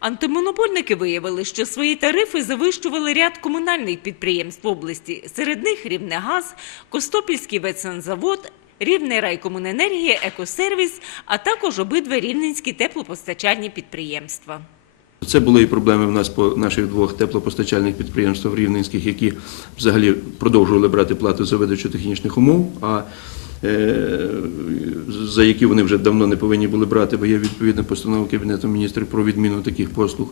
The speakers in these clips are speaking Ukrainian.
Антимонопольники виявили, що свої тарифи завищували ряд комунальних підприємств області. Серед них Рівнегаз, Костопільський ветсанзавод, Рівний райкомуненергія, Екосервіс, а також обидва рівненські теплопостачальні підприємства. Це були і проблеми в нас по наших двох теплопостачальних підприємствах рівненських, які взагалі продовжували брати плату за видачу технічних умов, а е, за які вони вже давно не повинні були брати, бо є відповідна постанова Кабінету міністрів про відміну таких послуг.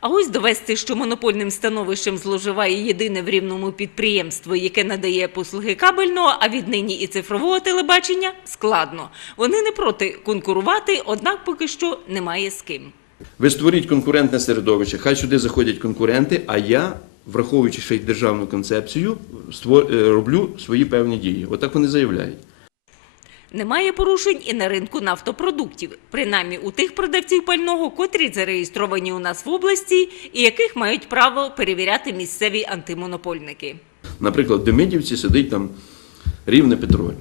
А ось довести, що монопольним становищем зловживає єдине в рівному підприємство, яке надає послуги кабельного, а віднині і цифрового телебачення, складно. Вони не проти конкурувати, однак поки що немає з ким. Ви створіть конкурентне середовище, хай сюди заходять конкуренти, а я, враховуючи ще й державну концепцію, е, роблю свої певні дії. Отак вони заявляють. Немає порушень і на ринку нафтопродуктів, принаймні у тих продавців пального, котрі зареєстровані у нас в області і яких мають право перевіряти місцеві антимонопольники. Наприклад, в Демидівці сидить там рівне Петроль.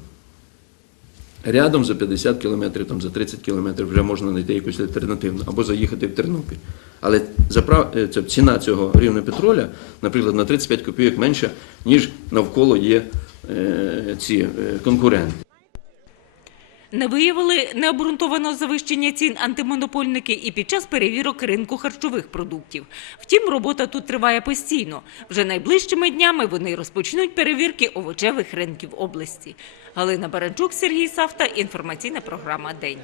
Рядом за 50 кілометрів, там за 30 кілометрів вже можна знайти якусь альтернативну або заїхати в Тернопіль. Але заправ... е, це ціна цього рівне петроля, наприклад, на 35 копійок менша, ніж навколо є е, ці е, конкуренти. Не виявили необґрунтованого завищення цін антимонопольники і під час перевірок ринку харчових продуктів. Втім, робота тут триває постійно. Вже найближчими днями вони розпочнуть перевірки овочевих ринків області. Галина Баранчук, Сергій Савта. Інформаційна програма День.